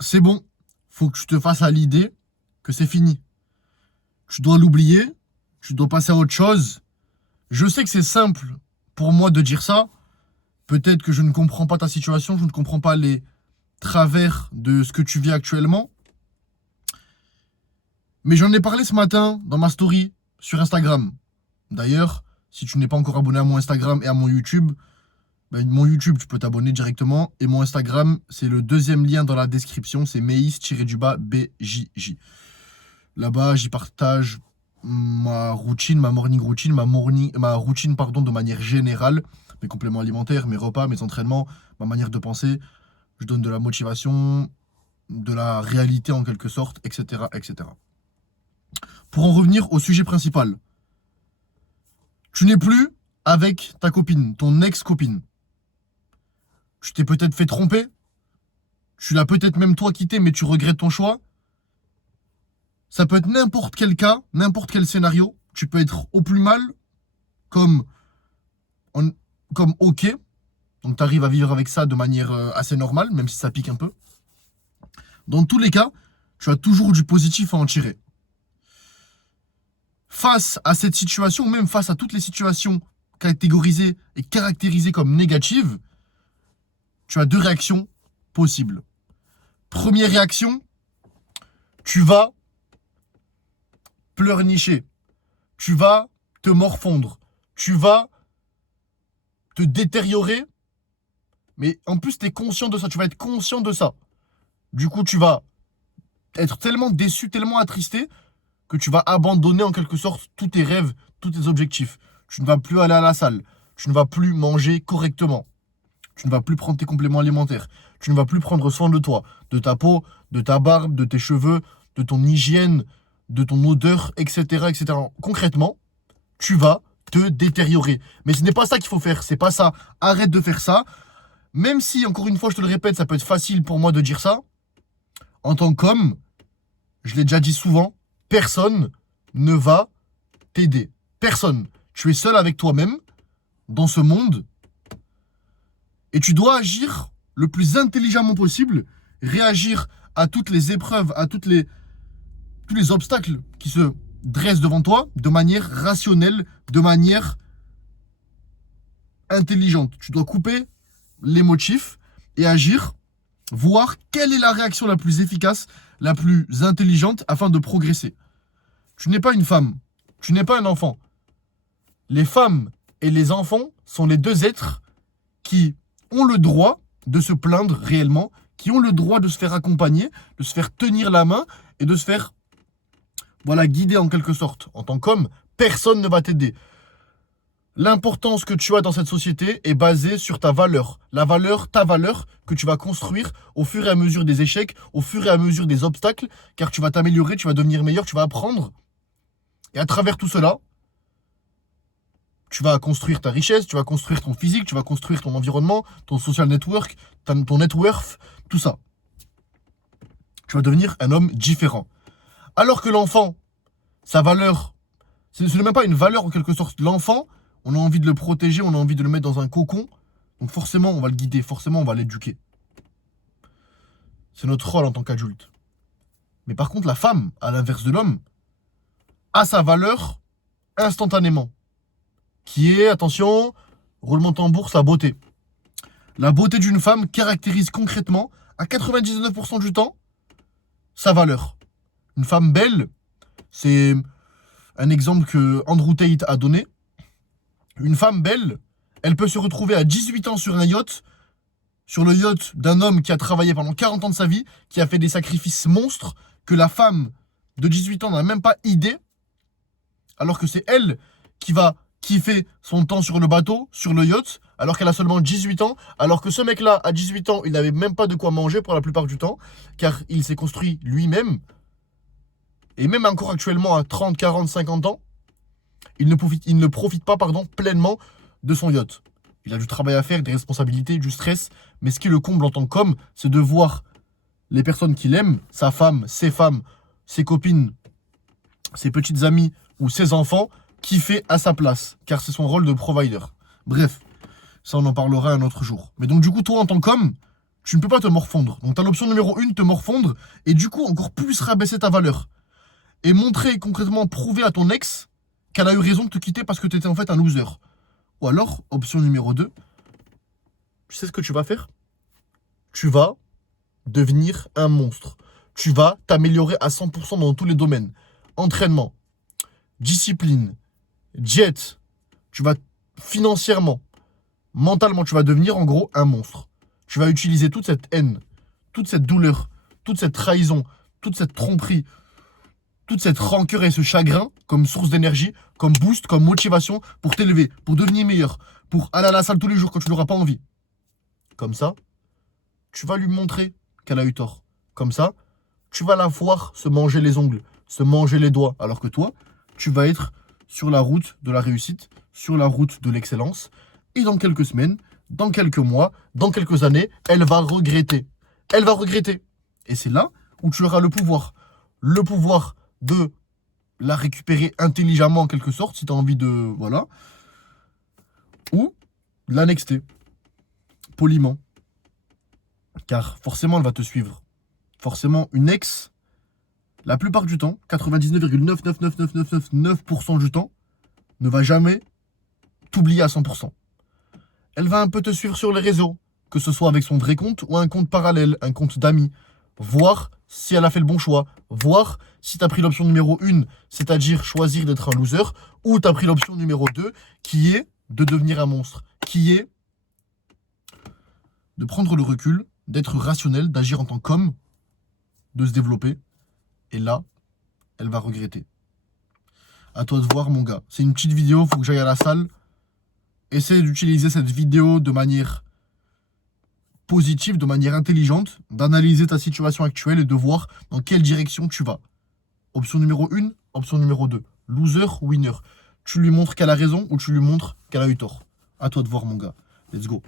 c'est bon. Faut que tu te fasses à l'idée que c'est fini. Tu dois l'oublier. Tu dois passer à autre chose. Je sais que c'est simple pour moi de dire ça. Peut-être que je ne comprends pas ta situation. Je ne comprends pas les travers de ce que tu vis actuellement. Mais j'en ai parlé ce matin dans ma story sur Instagram. D'ailleurs, si tu n'es pas encore abonné à mon Instagram et à mon YouTube, ben, mon YouTube, tu peux t'abonner directement. Et mon Instagram, c'est le deuxième lien dans la description. C'est meis-bjj. Là-bas, j'y partage ma routine, ma morning routine, ma routine pardon, de manière générale. Mes compléments alimentaires, mes repas, mes entraînements, ma manière de penser. Je donne de la motivation, de la réalité en quelque sorte, etc., etc. Pour en revenir au sujet principal. Tu n'es plus avec ta copine, ton ex-copine. Tu t'es peut-être fait tromper. Tu l'as peut-être même toi quitté, mais tu regrettes ton choix. Ça peut être n'importe quel cas, n'importe quel scénario. Tu peux être au plus mal, comme ok. Donc tu arrives à vivre avec ça de manière assez normale, même si ça pique un peu. Dans tous les cas, tu as toujours du positif à en tirer. Face à cette situation, même face à toutes les situations catégorisées et caractérisées comme négatives, tu as deux réactions possibles. Première réaction, tu vas pleurnicher, tu vas te morfondre, tu vas te détériorer, mais en plus tu es conscient de ça, tu vas être conscient de ça. Du coup, tu vas être tellement déçu, tellement attristé, que tu vas abandonner en quelque sorte tous tes rêves, tous tes objectifs. Tu ne vas plus aller à la salle, tu ne vas plus manger correctement, tu ne vas plus prendre tes compléments alimentaires, tu ne vas plus prendre soin de toi, de ta peau, de ta barbe, de tes cheveux, de ton hygiène, de ton odeur, etc., etc. Concrètement, tu vas te détériorer. Mais ce n'est pas ça qu'il faut faire, c'est pas ça. Arrête de faire ça. Même si, encore une fois, je te le répète, ça peut être facile pour moi de dire ça. En tant qu'homme, je l'ai déjà dit souvent, personne ne va t'aider. Personne. Tu es seul avec toi-même dans ce monde et tu dois agir le plus intelligemment possible, réagir à toutes les épreuves, à tous les obstacles qui se dressent devant toi de manière rationnelle, de manière intelligente. Tu dois couper l'émotif et agir, voir quelle est la réaction la plus efficace, la plus intelligente afin de progresser. Tu n'es pas une femme, tu n'es pas un enfant. Les femmes et les enfants sont les deux êtres qui ont le droit de se plaindre réellement, qui ont le droit de se faire accompagner, de se faire tenir la main et de se faire guider en quelque sorte. En tant qu'homme, personne ne va t'aider. L'importance que tu as dans cette société est basée sur ta valeur. Ta valeur que tu vas construire au fur et à mesure des échecs, au fur et à mesure des obstacles, car tu vas t'améliorer, tu vas devenir meilleur, tu vas apprendre. Et à travers tout cela, tu vas construire ta richesse, tu vas construire ton physique, tu vas construire ton environnement, ton social network, ton net worth, tout ça. Tu vas devenir un homme différent. Alors que l'enfant, sa valeur, ce n'est même pas une valeur en quelque sorte. L'enfant, on a envie de le protéger, on a envie de le mettre dans un cocon. Donc forcément, on va le guider, forcément, on va l'éduquer. C'est notre rôle en tant qu'adulte. Mais par contre, la femme, à l'inverse de l'homme, a sa valeur instantanément. Qui est, attention, roulement de tambour, sa beauté. La beauté d'une femme caractérise concrètement, à 99% du temps, sa valeur. Une femme belle, c'est un exemple que Andrew Tate a donné. Une femme belle, elle peut se retrouver à 18 ans sur un yacht, sur le yacht d'un homme qui a travaillé pendant 40 ans de sa vie, qui a fait des sacrifices monstres, que la femme de 18 ans n'a même pas idée, alors que c'est elle qui va kiffer son temps sur le bateau, sur le yacht, alors qu'elle a seulement 18 ans, alors que ce mec-là, à 18 ans, il n'avait même pas de quoi manger pour la plupart du temps, car il s'est construit lui-même. Et même encore actuellement, à 30, 40, 50 ans, il ne profite pas pleinement de son yacht. Il a du travail à faire, des responsabilités, du stress. Mais ce qui le comble en tant qu'homme, c'est de voir les personnes qu'il aime, sa femme, ses copines, ses petites amies ou ses enfants, kiffer à sa place. Car c'est son rôle de provider. Bref, ça on en parlera un autre jour. Mais donc du coup, toi en tant qu'homme, Tu ne peux pas te morfondre. Donc tu as l'option numéro 1, te morfondre, et du coup encore plus rabaisser ta valeur. Et montrer concrètement, prouver à ton ex qu'elle a eu raison de te quitter parce que tu étais en fait un loser. Ou alors, option numéro 2, tu sais ce que tu vas faire? Tu vas devenir un monstre. Tu vas t'améliorer à 100% dans tous les domaines. Entraînement, discipline, diète, tu vas financièrement, mentalement, tu vas devenir en gros un monstre. Tu vas utiliser toute cette haine, toute cette douleur, toute cette trahison, toute cette tromperie, toute cette rancœur et ce chagrin comme source d'énergie, comme boost, comme motivation pour t'élever, pour devenir meilleur, pour aller à la salle tous les jours quand tu n'auras pas envie. Comme ça, tu vas lui montrer qu'elle a eu tort. Comme ça, tu vas la voir se manger les ongles, se manger les doigts, alors que toi, tu vas être sur la route de la réussite, sur la route de l'excellence. Et dans quelques semaines, dans quelques mois, dans quelques années, elle va regretter. Elle va regretter. Et c'est là où tu auras le pouvoir. Le pouvoir de la récupérer intelligemment en quelque sorte, si tu as envie de... Voilà. Ou l'annexer. Poliment. Car forcément, elle va te suivre. Forcément, une ex, la plupart du temps, 99,99999% du temps, ne va jamais t'oublier à 100%. Elle va un peu te suivre sur les réseaux, que ce soit avec son vrai compte ou un compte parallèle, un compte d'amis. Voir si elle a fait le bon choix. Voir si tu as pris l'option numéro 1, c'est-à-dire choisir d'être un loser, ou tu as pris l'option numéro 2, qui est de devenir un monstre, qui est de prendre le recul, d'être rationnel, d'agir en tant qu'homme, de se développer. Et là, elle va regretter. À toi de voir, mon gars. C'est une petite vidéo, faut que j'aille à la salle. Essaie d'utiliser cette vidéo de manière positive, de manière intelligente, d'analyser ta situation actuelle et de voir dans quelle direction tu vas. Option numéro 1, option numéro 2. Loser, winner. Tu lui montres qu'elle a raison ou tu lui montres qu'elle a eu tort. À toi de voir, mon gars. Let's go.